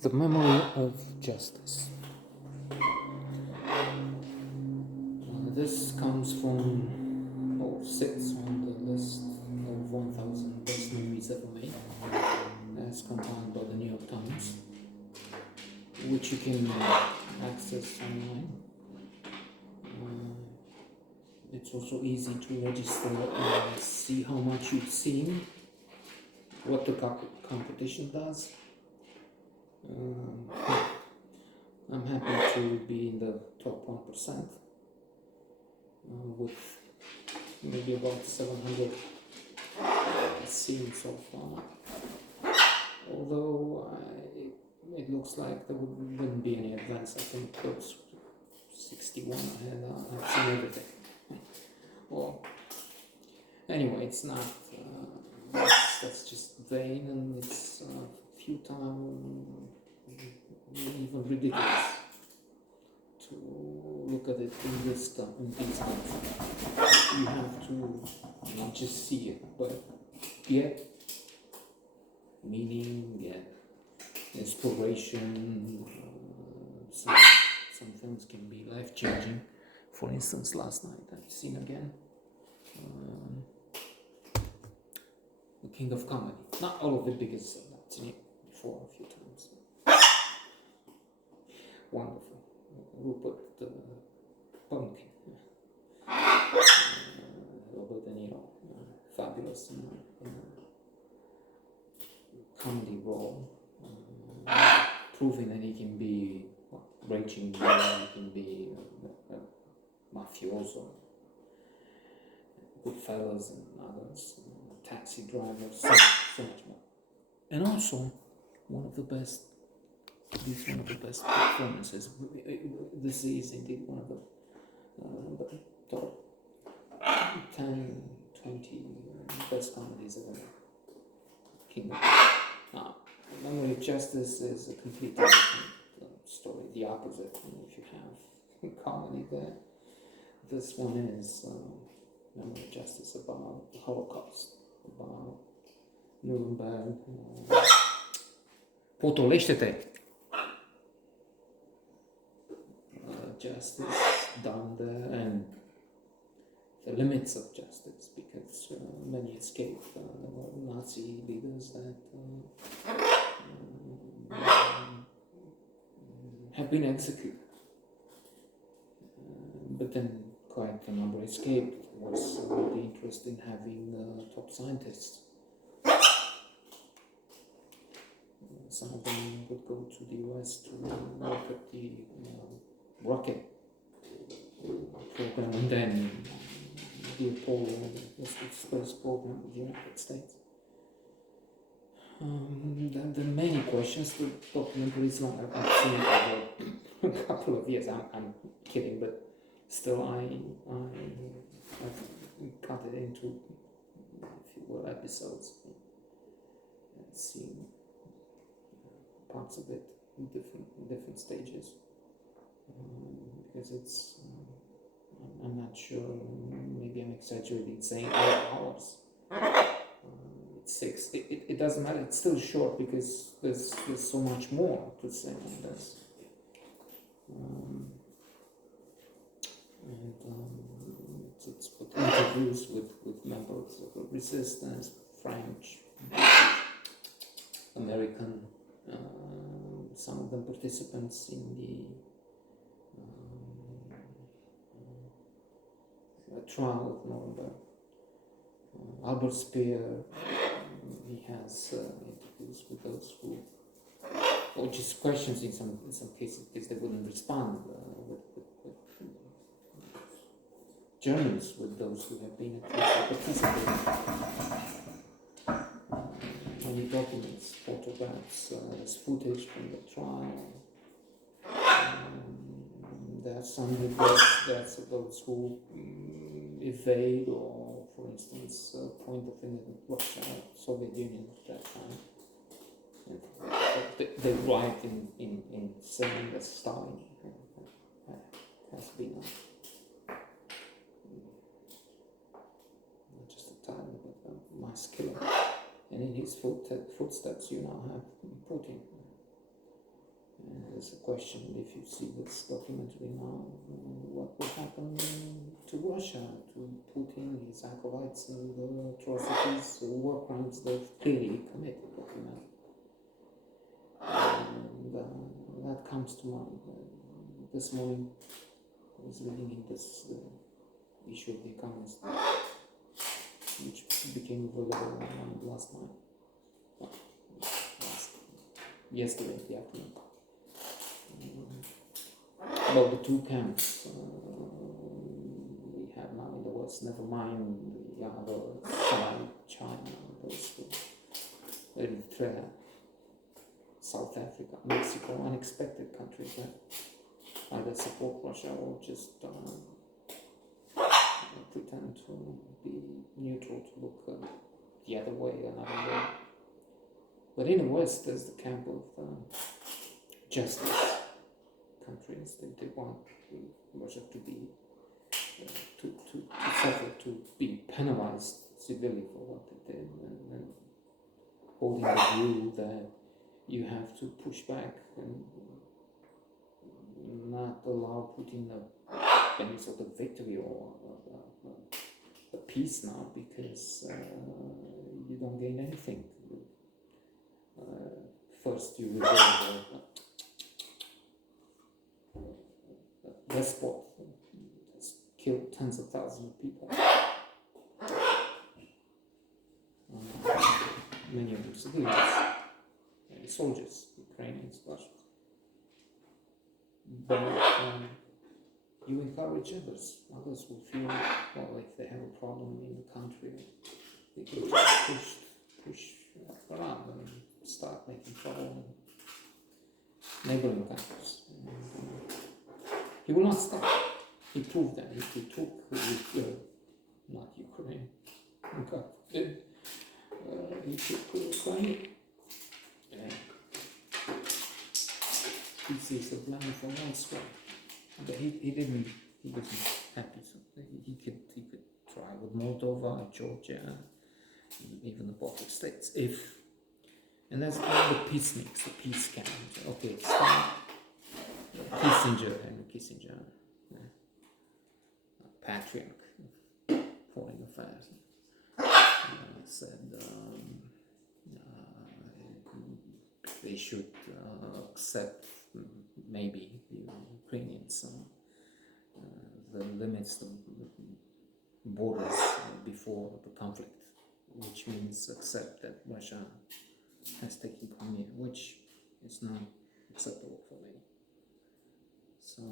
The Memory of Justice. This comes from, or sits on the list of 1,000 best movies ever made, as compiled by the New York Times, which you can access online. It's also easy to register and see how much you've seen, what the competition does. I'm happy to be in the top 1% with maybe about 700 seen so far. Although it looks like there wouldn't be any advance. I think those 61 ahead, I've seen everything. Well, anyway, it's not, that's just vain, and it's futile, even ridiculous to look at it in these terms. You have to not just see it, but get meaning, get inspiration. Some films can be life-changing. For instance, last night I've seen again The King of Comedy. Not all of it because I've seen it before a few times. Wonderful. Rupert Pumpkin. Robert De Niro. Fabulous comedy role. Proving that he can be raging villain, he can be mafioso, Goodfellas and others, Taxi Driver, so much more. And also, one of the best performances. This is indeed one of the top 10, 20 best comedies ever made. King of Now, Memory of Justice is a completely different story, the opposite. If you have comedy there, this one is Memory of Justice about the Holocaust, about Nuremberg. Potolește-te! Justice done there, and the limits of justice, because many escaped. There were Nazi leaders that have been executed, but then quite a number escaped. There was the interest in having top scientists. Some of them would go to the US to work at the rocket program, and then the Apollo, the space program of the United States. There are many questions. The documentary is long. I've seen it over a couple of years. I'm kidding, but still, I've cut it into, if you will, episodes. I've seen parts of it in different stages, because it's. I'm not sure. Maybe I'm exaggerating saying 8 hours. It's 6. It doesn't matter. It's still short because there's so much more to say on this. It's put interviews with members of the resistance, French, American, some of them participants in the trial of Nuremberg. Albert Speer, he has interviews with those who, or just questions in some cases because they wouldn't respond, with journalists, with those who have been participating. Many documents, photographs, there's footage from the trial. There are some reports that those who evade, or, for instance, point the finger at Russia, Soviet Union at that time. And they write in saying that Stalin has been not just a tyrant, but a mass killer. And in his footsteps, you now have Putin. there's a question, if you see this documentary now, what will happen to Russia, to Putin, his acolytes, and the atrocities, war crimes they've clearly committed, And that comes to mind. This morning I was reading in this issue of The Economist, which became available last night, yesterday in the afternoon, about the two camps we have now in the West, never mind the other side, China, those who, Eritrea, South Africa, Mexico, unexpected countries that either support Russia or just pretend to be neutral, to look the other way, another way. But in the West, there's the camp of justice countries. They want Russia to be to suffer, to be penalized severely for what they did, and holding the view that you have to push back and not allow Putin any sort of victory or a peace now, because you don't gain anything. First, you resolve a despot has killed tens of thousands of people, many of them civilians, soldiers, Ukrainians, Russians. But you encourage others. Others will feel, well, if they have a problem in the country, they can just push around and start making trouble in neighboring countries. He will not stop. He proved that. He took not Ukraine, God forbid, he took Ukraine. Pieces of land from elsewhere. But he wasn't happy, so he could try with Moldova, Georgia, even the Baltic states, and that's all the peaceniks, the peace camp. Okay, it's fine. Henry Kissinger, patriarch of foreign affairs, said they should accept maybe the Ukrainians the limits, the borders before the conflict, which means accept that Russia has taken Crimea, which is not acceptable for me. So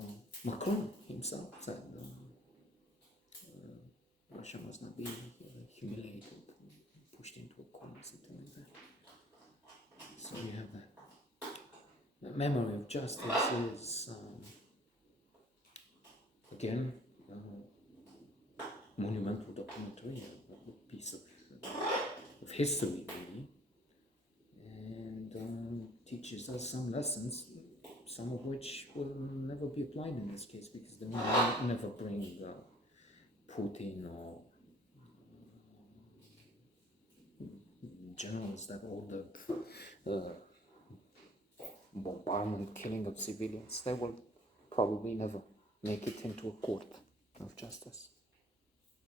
Macron himself said Russia must not be humiliated, pushed into a corner, something like that. So you have that. The memory of justice is again monumental documentary, a piece of history really, and teaches us some lessons, some of which will never be applied in this case, because they will never bring Putin or generals that ordered bombardment, killing of civilians. They will probably never make it into a court of justice.